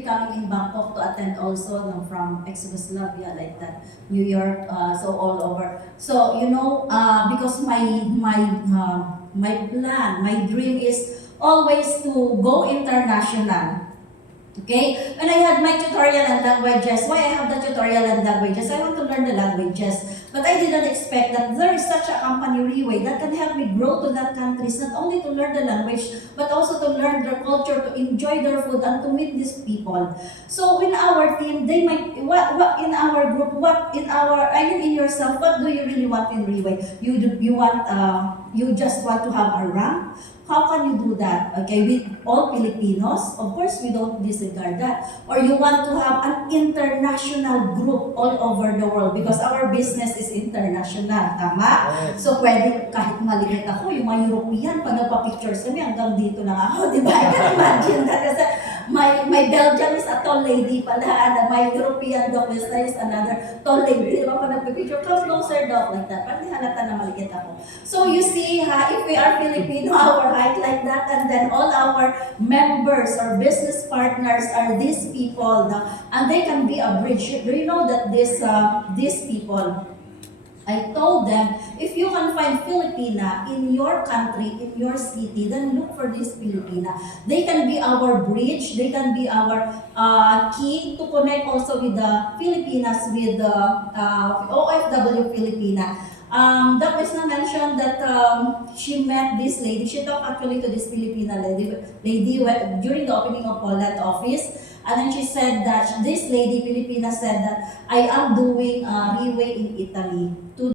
coming in Bangkok to attend also from ex-Yugoslavia, like that, New York, so all over. So because my plan, my dream is always to go international. Okay? When I had my tutorial and languages, why I have the tutorial and languages? I want to learn the languages. But I didn't expect that there is such a company, Riway, that can help me grow to that countries, not only to learn the language, but also to learn their culture, to enjoy their food, and to meet these people. So in our team, they might, what in our group, in yourself, what do you really want in Riway? You just want to have a rank? How can you do that? Okay, with all Filipinos, of course we don't disregard that. Or you want to have an international group all over the world because our business is international, tama? So pwede, kahit maliit ako, yung mga European, pag nagpa-pictures kami, hanggang dito lang ako, di ba? I can imagine that. Kasi my Belgian is a tall lady pala, and my European doc is another tall lady, di ba? Pag nagpa-picture, come closer, doc, like that. Parang halata na maliit ako. So you see, if we are Filipino, our height like that, and then all our members or business partners are these people, and they can be a bridge. Do you know that these people, I told them, if you can find Filipina in your country, in your city, then look for this Filipina. They can be our bridge, they can be our key to connect also with the Filipinas, with the OFW Filipina. Doc Isna mentioned that she met this lady. She talked actually to this Filipina lady during the opening of Poland office. And then she said that this lady, Filipina, said that I am doing Riway in Italy.